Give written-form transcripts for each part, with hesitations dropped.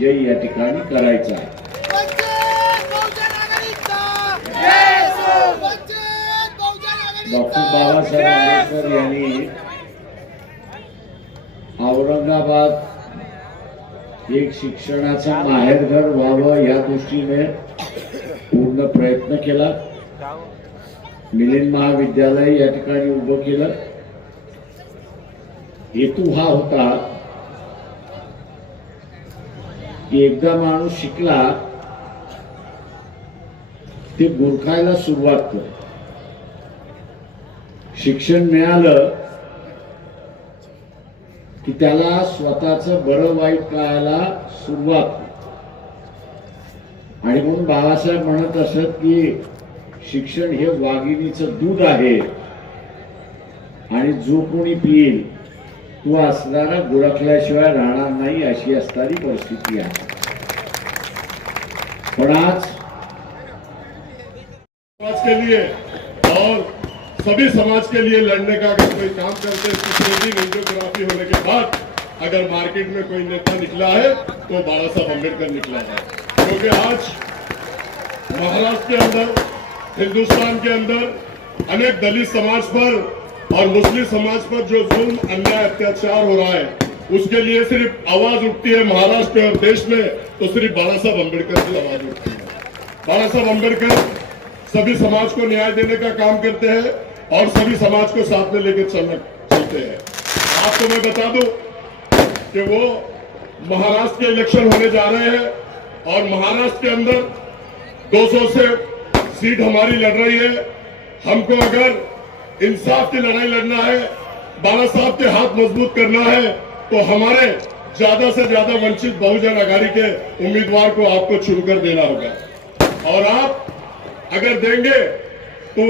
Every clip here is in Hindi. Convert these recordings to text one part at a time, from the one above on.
विजय या ठिकाणी करायचा आहे। डॉक्टर बाबासाहेब आंबेडकर यांनी औरंगाबाद एक शिक्षणाचं माहेरघर व्हावं या दृष्टीने पूर्ण प्रयत्न केला। मिलिंद महाविद्यालय या ठिकाणी उभं केलं। हेतू हा होता की एकदा माणूस शिकला ते गुरखायला सुरुवात कर। शिक्षण मिळालं की त्याला स्वतःचं बरं वाईट कळायला सुरुवात। आणि म्हणून बाबासाहेब म्हणत असत की शिक्षण हे वाघिणीचं दूध आहे आणि जो कोणी पिईल तो असणारा गुरखल्याशिवाय राहणार नाही, अशी असणारी परिस्थिती आहे। पण आज समाज के लिए और सभी समाज के लिए लड़ने का अगर कोई काम करते हैं, पिछले एंजियोग्राफी होने के बाद अगर मार्केट में कोई नेता निकला है तो बाबा साहब अम्बेडकर निकला है। क्योंकि आज महाराष्ट्र के अंदर, हिंदुस्तान के अंदर अनेक दलित समाज पर और मुस्लिम समाज पर जो जुल्म, अन्याय, अत्याचार हो रहा है, उसके लिए सिर्फ आवाज उठती है महाराष्ट्र और देश में, तो सिर्फ बाबा साहब अम्बेडकर की आवाज उठती है। बाबा साहब अम्बेडकर सभी समाज को न्याय देने का काम करते हैं और सभी समाज को साथ में लेकर चलते हैं। आपको मैं बता दूं कि वो महाराष्ट्र के इलेक्शन होने जा रहे हैं और महाराष्ट्र के अंदर 200 से सीट हमारी लड़ रही है। हमको अगर इंसाफ की लड़ाई लड़ना है, बाबा साहब के हाथ मजबूत करना है, तो हमारे ज्यादा से ज्यादा वंचित बहुजन आघाड़ी के उम्मीदवार को आपको चुनकर देना होगा। और आप अगर देंगे तो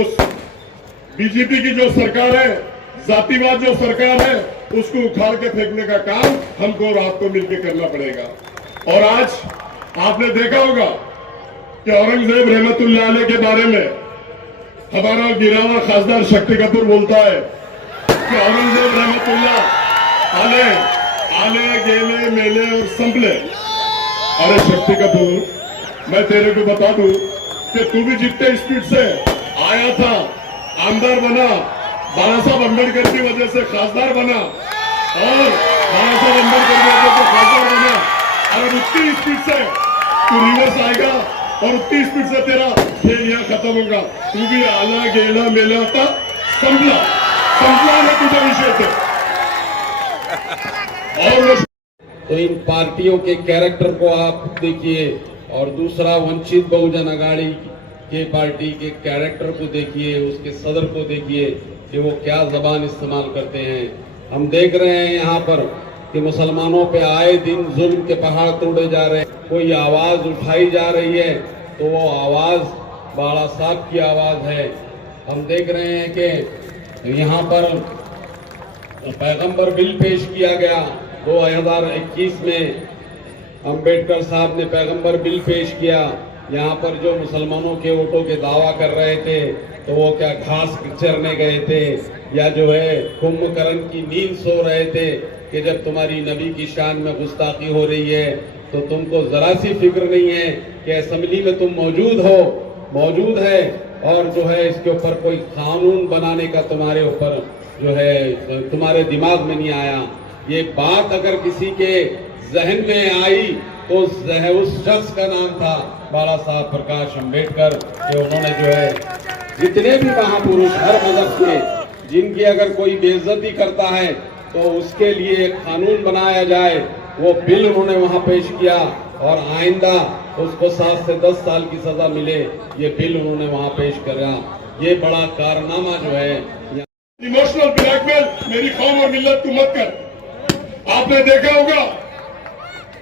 बीजेपी की जो सरकार है, जातिवाद जो सरकार है, उसको उखाड़ के फेंकने का काम हमको और आपको मिलकर करना पड़ेगा। और आज आपने देखा होगा कि औरंगजेब रहमतुल्लाह अलैह के बारे में हमारा गिरावा खासदार शक्ति कपूर बोलता है कि औरंगजेब रहमतुल्लाह अलैह आले गेले मेले और संपले। अरे शक्ति कपूर, मैं तेरे को बता दूं कि तू भी जितने स्पीड से आया था, आमदार बना, बाबा साहब अम्बेडकर की वजह से खासदार बना और बाबा साहब अम्बेडकर की वजह से खासदार बना, अगर उतनी स्पीड से तू रिवर्स आएगा और उतनी स्पीड से तेरा खेल यहाँ खत्म होगा। तू भी आला गेला मेला था, संपला है तुझे विषय थे। और तो इन पार्टियों के कैरेक्टर को आप देखिए और दूसरा वंचित बहुजन आघाड़ी के पार्टी के कैरेक्टर को देखिए, उसके सदर को देखिए कि वो क्या जबान इस्तेमाल करते हैं। हम देख रहे हैं यहाँ पर कि मुसलमानों पे आए दिन जुल्म के पहाड़ तोड़े जा रहे हैं। कोई आवाज उठाई जा रही है तो वो आवाज बाला साहब की आवाज है। हम देख रहे हैं कि यहाँ पर पैगंबर बिल पेश किया गया 2021 में। अंबेडकर साहब ने पैगंबर बिल पेश किया। यहाँ पर जो मुसलमानों के वोटों के दावा कर रहे थे तो वो क्या घास चरने गए थे या जो है कुंभकर्ण की नींद सो रहे थे कि जब तुम्हारी नबी की शान में गुस्ताखी हो रही है तो तुमको जरा सी फिक्र नहीं है कि असेंबली में तुम मौजूद है और जो है इसके ऊपर कोई कानून बनाने का तुम्हारे ऊपर जो है तुम्हारे दिमाग में नहीं आया। ये बात अगर किसी के जहन में आई तो उस शख्स का नाम था बाला साहब प्रकाश अम्बेडकर। कि उन्होंने जो है जितने भी महापुरुष हर मजहब के जिनकी अगर कोई बेइज्जती करता है तो उसके लिए एक कानून बनाया जाए, वो बिल उन्होंने वहां पेश किया और आइंदा उसको 7 से 10 साल की सजा मिले, ये बिल उन्होंने वहां पेश करा। ये बड़ा कारनामा जो है। इमोशनल ब्लैकमेल मेरी कौम और मिल्लत को मत कर। आपने देखा होगा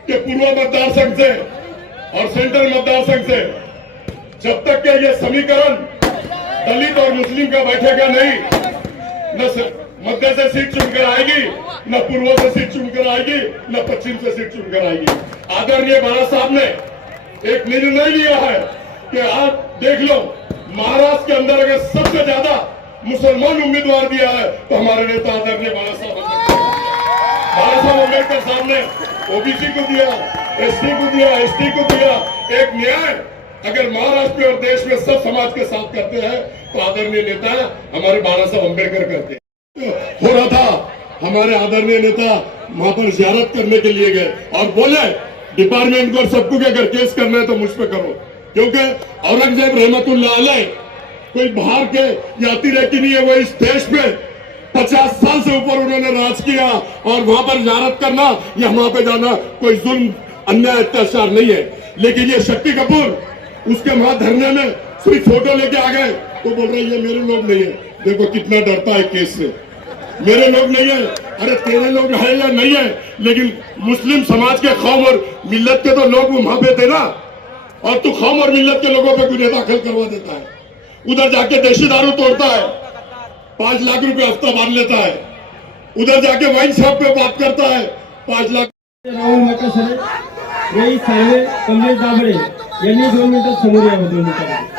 कि पूर्व मतदार संघ से और सेंट्रल मतदार संघ से जब तक के ये समीकरण दलित और मुस्लिम का बैठेगा नहीं, न मध्य से सीट चुनकर आएगी, न पूर्व से सीट चुनकर आएगी, न पश्चिम से सीट चुनकर आएगी। आदरणीय बाला साहब ने एक निर्णय लिया है कि आप देख लो, महाराष्ट्र के अंदर अगर सबसे ज्यादा मुसलमान उम्मीदवार दिया है तो हमारे नेता आदरणीय बाला साहब अम्बेडकर साहब ने ओबीसी को दिया, एसटी को दिया, एसटी को दिया, एक न्याय अगर महाराष्ट्र में और देश में सब समाज के साथ करते हैं तो आदरणीय नेता हमारे बाबा साहब अम्बेडकर करते हैं। हो रहा था हमारे आदरणीय नेता वहां पर जियारत करने के लिए गए और बोले डिपार्टमेंट को और सबको कि अगर केस करना है तो मुझ पे करो, क्योंकि औरंगजेब रहमतुल्लाह अलैह कोई बाहर के यात्री रहती नहीं है, वो इस देश में 50 साल से ऊपर उन्होंने राज किया और वहां पर जियारत करना या वहां पे जाना कोई जुल्म अन्याय अत्याचार नहीं है। लेकिन ये शक्ति कपूर उसके वहां धरने में सिर्फ फोटो लेके आ गए तो बोल रहे ये मेरे लोग नहीं है। देखो कितना डरता है केस से, मेरे लोग नहीं है, अरे तेरे लोग है या नहीं है, लेकिन मुस्लिम समाज के कौम और मिल्लत के तो लोग वहां पे थे ना, और तू कौम और मिल्लत के लोगों पे गुनाह दाखिल करवा देता है। उधर जाके देशी दारू तोड़ता है, 5 लाख रुपए हफ्ता बांध लेता है, उधर जाके वाइन शॉप पे बात करता है 5 लाख। राहुल मकासरे, रईस साळवे, कमलेश दाभडे यांनी 2 मिनिटात समोर यावं. 2 मिनिटात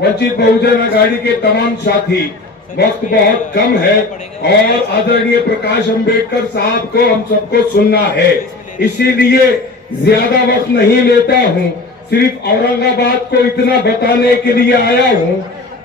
वंचित बहुजन अघाड़ी के तमाम साथी, वक्त बहुत कम है और आदरणीय प्रकाश अंबेडकर साहब को हम सबको सुनना है, इसीलिए ज्यादा वक्त नहीं लेता हूं। सिर्फ औरंगाबाद को इतना बताने के लिए आया हूं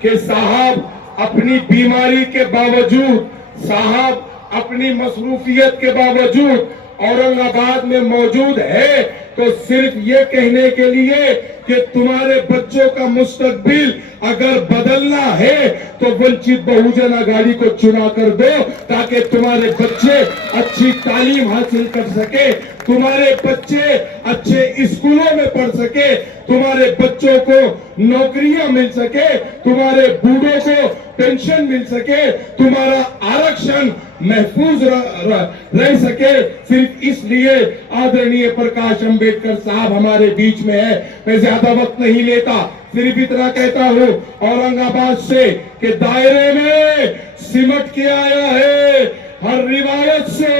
कि साहब अपनी बीमारी के बावजूद, साहब अपनी मसरूफियत के बावजूद औरंगाबाद में मौजूद है तो सिर्फ ये कहने के लिए कि तुम्हारे बच्चों का मुस्तकबिल अगर बदलना है तो वंचित बहुजन अघाड़ी को चुना कर दो, ताकि तुम्हारे बच्चे अच्छी तालीम हासिल कर सके, तुम्हारे बच्चे अच्छे स्कूलों में पढ़ सके, तुम्हारे बच्चों को नौकरियां मिल सके, तुम्हारे बूढ़ों को पेंशन मिल सके, तुम्हारा आरक्षण महफूज रह सके। सिर्फ इसलिए आदरणीय प्रकाश अंबेडकर साहब हमारे बीच में है। मैं ज्यादा वक्त नहीं लेता, सिर्फ इतना कहता हूँ औरंगाबाद से कि दायरे में सिमट के आया है, हर रिवायत से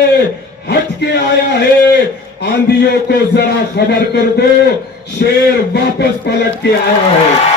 हट के आया है। आंधियों को जरा खबर कर दो, शेर वापस पलट के आया है।